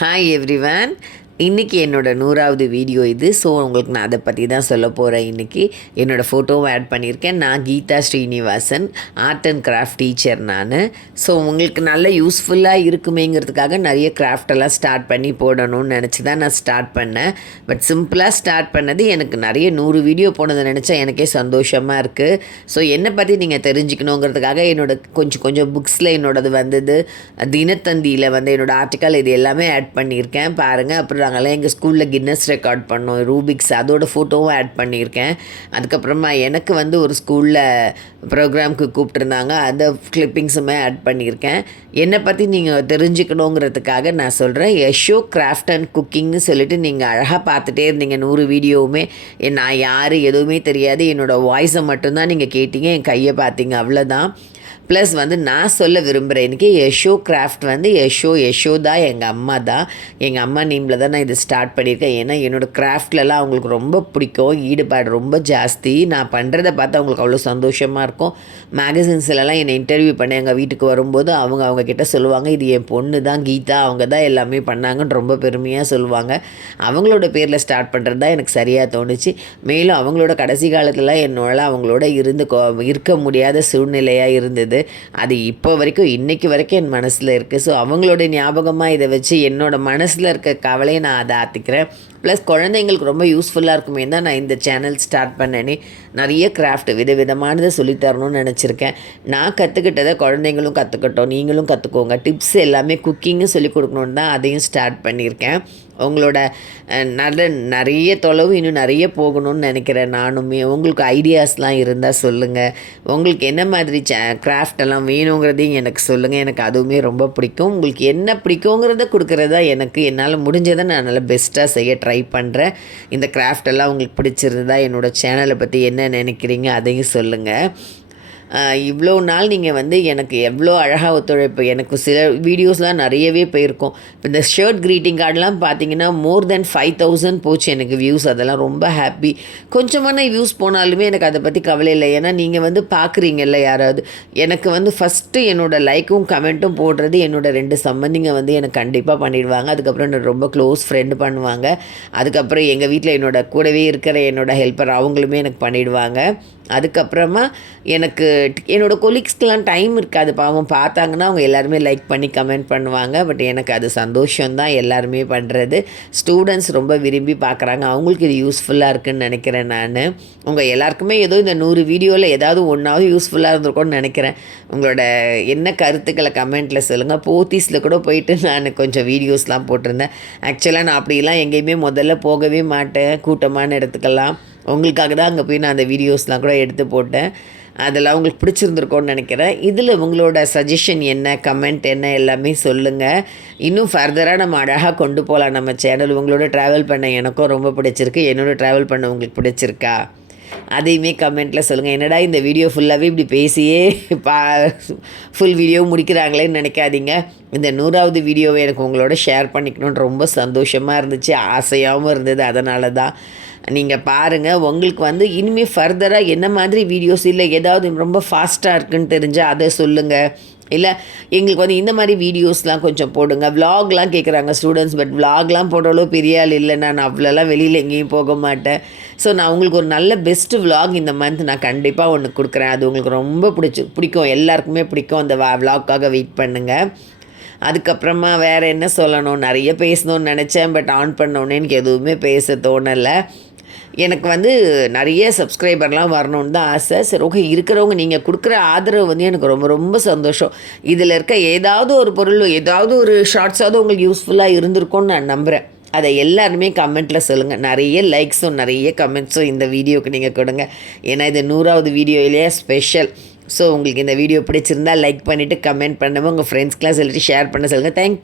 Hi everyone. இன்றைக்கி என்னோடய 100வது video இது. ஸோ உங்களுக்கு நான் அதை பற்றி தான் சொல்ல போகிறேன். இன்றைக்கி என்னோடய ஃபோட்டோவும் ஆட் பண்ணியிருக்கேன். நான் Geetha Srinivasan, art and craft teacher நான். ஸோ உங்களுக்கு நல்ல யூஸ்ஃபுல்லாக இருக்குமேங்கிறதுக்காக நிறைய கிராஃப்டெல்லாம் ஸ்டார்ட் பண்ணி போடணும்னு நினச்சி தான் நான் ஸ்டார்ட் பண்ணேன். பட் சிம்பிளாக ஸ்டார்ட் பண்ணது எனக்கு நிறைய 100 வீடியோ போனதை நினச்சா எனக்கே சந்தோஷமாக இருக்குது. ஸோ என்னை பற்றி நீங்கள் தெரிஞ்சுக்கணுங்கிறதுக்காக கொஞ்சம் புக்ஸில் என்னோடது வந்தது, தினத்தந்தியில் என்னோடய ஆர்டிக்கல், இது எல்லாமே ஆட் பண்ணியிருக்கேன் பாருங்கள். அப்புறம் நாங்கள்லாம் எங்கள் ஸ்கூலில் கின்னஸ் ரெக்கார்ட் பண்ணோம், ரூபிக்ஸ், அதோட ஃபோட்டோவும் ஆட் பண்ணியிருக்கேன். அதுக்கப்புறமா எனக்கு ஒரு ஸ்கூலில் ப்ரோக்ராமுக்கு கூப்பிட்ருந்தாங்க, அந்த கிளிப்பிங்ஸுமே ஆட் பண்ணியிருக்கேன். என்னை பற்றி நீங்கள் தெரிஞ்சுக்கணுங்கிறதுக்காக நான் சொல்கிறேன். யஷோ கிராஃப்ட் அண்ட் குக்கிங்னு சொல்லிட்டு நீங்கள் அழகாக பார்த்துட்டே இருந்தீங்க 100 வீடியோவுமே. நான் யார் எதுவுமே தெரியாது, என்னோடய வாய்ஸை மட்டும்தான் நீங்கள் கேட்டீங்க, என் கையை பார்த்தீங்க, அவ்வளோதான். ப்ளஸ் நான் சொல்ல விரும்புகிறேன், இன்றைக்கி யஷோ கிராஃப்ட் யஷோதா எங்கள் அம்மா தான். எங்கள் அம்மா நேமில் தான் நான் இது ஸ்டார்ட் பண்ணியிருக்கேன். ஏன்னா என்னோடய கிராஃப்ட்லலாம் அவங்களுக்கு ரொம்ப பிடிக்கும், ஈடுபாடு ரொம்ப ஜாஸ்தி. நான் பண்ணுறதை பார்த்து அவங்களுக்கு அவ்வளோ சந்தோஷமாக இருக்கும். மேகசின்ஸ்லலாம் என்னை இன்டர்வியூ பண்ணி எங்கள் வீட்டுக்கு வரும்போது அவங்கக்கிட்ட சொல்லுவாங்க, இது என் பொண்ணு தான் கீதா, அவங்க தான் எல்லாமே பண்ணாங்கன்னு ரொம்ப பெருமையாக சொல்லுவாங்க. அவங்களோட பேரில் ஸ்டார்ட் பண்ணுறது தான் எனக்கு சரியாக தோணுச்சு. மேலும் அவங்களோட கடைசி காலத்தில் என்னோட அவங்களோட இருக்க முடியாத சூழ்நிலையாக இருந்தது. அது இப்போ வரைக்கும், இன்றைக்கி வரைக்கும் என் மனசில் இருக்குது. ஸோ அவங்களோட ஞாபகமாக இதை வச்சு என்னோடய மனசில் இருக்க கவலையை நான் அதை ஆற்றிக்கிறேன். ப்ளஸ் குழந்தைங்களுக்கு ரொம்ப யூஸ்ஃபுல்லாக இருக்குமே தான் நான் இந்த சேனல் ஸ்டார்ட் பண்ணேனே. நிறைய கிராஃப்ட் விதவிதமானதை சொல்லித்தரணும்னு நினச்சிருக்கேன். நான் கற்றுக்கிட்டதை குழந்தைங்களும் கற்றுக்கட்டும், நீங்களும் கற்றுக்கோங்க. டிப்ஸ் எல்லாமே குக்கிங்கு சொல்லிக் கொடுக்கணுன்னு தான் அதையும் ஸ்டார்ட் பண்ணியிருக்கேன். உங்களோட நிறைய தொலைவு இன்னும் நிறைய போகணும்னு நினைக்கிறேன் நானுமே. உங்களுக்கு ஐடியாஸ்லாம் இருந்தால் சொல்லுங்கள். உங்களுக்கு என்ன மாதிரி கிராஃப்டெல்லாம் வேணுங்கிறதையும் எனக்கு சொல்லுங்கள். எனக்கு அதுவுமே ரொம்ப பிடிக்கும். உங்களுக்கு என்ன பிடிக்குங்கிறத கொடுக்குறதா என்னால் முடிஞ்சதை நான் நல்லா பெஸ்ட்டாக செய்ய ட்ரை பண்ணுறேன். இந்த கிராஃப்டெல்லாம் உங்களுக்கு பிடிச்சிருந்தா என்னோடய சேனலை பற்றி என்ன நினைக்கிறீங்க அதையும் சொல்லுங்கள். இவ்வளோ நாள் நீங்கள் எனக்கு எவ்வளோ அழகாக ஒத்துழைப்பு, எனக்கு சில வீடியோஸ்லாம் நிறையவே போயிருக்கும். இப்போ இந்த ஷர்ட் க்ரீட்டிங் கார்டெலாம் பார்த்தீங்கன்னா மோர் தென் 5000 போச்சு எனக்கு வியூஸ். அதெல்லாம் ரொம்ப ஹாப்பி. கொஞ்சமான வியூஸ் போனாலுமே எனக்கு அதை பற்றி கவலை இல்லை. ஏன்னா நீங்கள் பார்க்குறீங்கல்ல யாராவது. எனக்கு ஃபஸ்ட்டு என்னோடய லைக்கும் கமெண்ட்டும் போடுறது என்னோடய 2 சம்பந்திங்க எனக்கு கண்டிப்பாக பண்ணிடுவாங்க. அதுக்கப்புறம் என்னோட ரொம்ப க்ளோஸ் ஃப்ரெண்டு பண்ணுவாங்க. அதுக்கப்புறம் எங்கள் வீட்டில் கூடவே இருக்கிற என்னோடய ஹெல்ப்பர் அவங்களுமே எனக்கு பண்ணிவிடுவாங்க. அதுக்கப்புறமா எனக்கு என்னோடய கொலீக்ஸ்க்கெலாம் டைம் இருக்காது பாவம். பார்த்தாங்கன்னா அவங்க எல்லாருமே லைக் பண்ணி கமெண்ட் பண்ணுவாங்க. பட் எனக்கு அது சந்தோஷம்தான் எல்லாருமே பண்ணுறது. ஸ்டூடெண்ட்ஸ் ரொம்ப விரும்பி பார்க்குறாங்க, அவங்களுக்கு இது யூஸ்ஃபுல்லாக இருக்குதுன்னு நினைக்கிறேன் நான். உங்கள் எல்லாருக்குமே ஏதோ இந்த 100 வீடியோவில் ஏதாவது ஒன்றாவது யூஸ்ஃபுல்லாக இருந்திருக்கும்னு நினைக்கிறேன். உங்களோட என்ன கருத்துக்களை கமெண்ட்டில் சொல்லுங்கள். போத்தீஸில் கூட போயிட்டு நான் கொஞ்சம் வீடியோஸ்லாம் போட்டிருந்தேன். ஆக்சுவலாக நான் அப்படிலாம் எங்கேயுமே முதல்ல போகவே மாட்டேன், கூட்டமான இடத்துக்கெல்லாம். உங்களுக்காக தான் அங்கே போய் நான் அந்த வீடியோஸ்லாம் கூட எடுத்து போட்டேன். அதெல்லாம் உங்களுக்கு பிடிச்சிருந்துருக்கோன்னு நினைக்கிறேன். இதில் உங்களோட சஜஷன் என்ன, கமெண்ட் என்ன, எல்லாமே சொல்லுங்கள். இன்னும் ஃபர்தராக நம்ம அழகாக கொண்டு போகலாம் நம்ம சேனல். உங்களோட ட்ராவல் பண்ண எனக்கும் ரொம்ப பிடிச்சிருக்கு. என்னோடய ட்ராவல் பண்ண உங்களுக்கு பிடிச்சிருக்கா அதையுமே கமெண்ட்டில் சொல்லுங்கள். என்னடா இந்த வீடியோ ஃபுல்லாகவே இப்படி பேசியே ஃபுல் வீடியோ முடிக்கிறாங்களேன்னு நினைக்காதீங்க. இந்த 100வது வீடியோவை எனக்கு உங்களோட ஷேர் பண்ணிக்கணுன்னு ரொம்ப சந்தோஷமாக இருந்துச்சு, ஆசையாகவும் இருந்தது. அதனால தான் நீங்கள் பாருங்கள். உங்களுக்கு இனிமேல் ஃபர்தராக என்ன மாதிரி வீடியோஸ், இல்லை ஏதாவது ரொம்ப ஃபாஸ்ட்டாக இருக்குன்னு தெரிஞ்சால் அதை சொல்லுங்கள். இல்லை எங்களுக்கு இந்த மாதிரி வீடியோஸ்லாம் கொஞ்சம் போடுங்க. விலாக்லாம் கேட்குறாங்க ஸ்டூடெண்ட்ஸ். பட் விலாக்லாம் போடுறளோ பெரிய ஆள் இல்லை நான். அவ்வளோலாம் வெளியில் எங்கேயும் போக மாட்டேன். ஸோ நான் உங்களுக்கு ஒரு நல்ல பெஸ்ட்டு விலாக் இந்த மந்த் நான் கண்டிப்பாக ஒன்று கொடுக்குறேன். அது உங்களுக்கு ரொம்ப பிடிக்கும், எல்லாருக்குமே பிடிக்கும். அந்த விலாக்காக வெயிட் பண்ணுங்கள். அதுக்கப்புறமா வேறு என்ன சொல்லணும், நிறைய பேசணும்னு நினச்சேன். பட் ஆன் பண்ணோன்னே எனக்கு எதுவுமே பேச தோணலை. எனக்கு நிறைய சப்ஸ்கிரைபர்லாம் வரணுன்னு தான் ஆசை. சரி, ஓகே, இருக்கிறவங்க நீங்கள் கொடுக்குற ஆதரவு எனக்கு ரொம்ப ரொம்ப சந்தோஷம். இதில் இருக்க ஏதாவது ஒரு பொருள், ஏதாவது ஒரு ஷார்ட்ஸாவது உங்களுக்கு யூஸ்ஃபுல்லாக இருந்திருக்கும்னு நான் நம்புகிறேன். அதை எல்லாருமே கமெண்ட்டில் சொல்லுங்கள். நிறைய லைக்ஸும் நிறைய கமெண்ட்ஸும் இந்த வீடியோவுக்கு நீங்கள் கொடுங்க. ஏன்னா இது 100வது வீடியோவிலேயே ஸ்பெஷல். ஸோ உங்களுக்கு இந்த வீடியோ பிடிச்சிருந்தால் லைக் பண்ணிவிட்டு கமெண்ட் பண்ணுங்கள். உங்கள் ஃப்ரெண்ட்ஸ்க்கெலாம் சொல்லிட்டு ஷேர் பண்ண சொல்லுங்கள். தேங்க்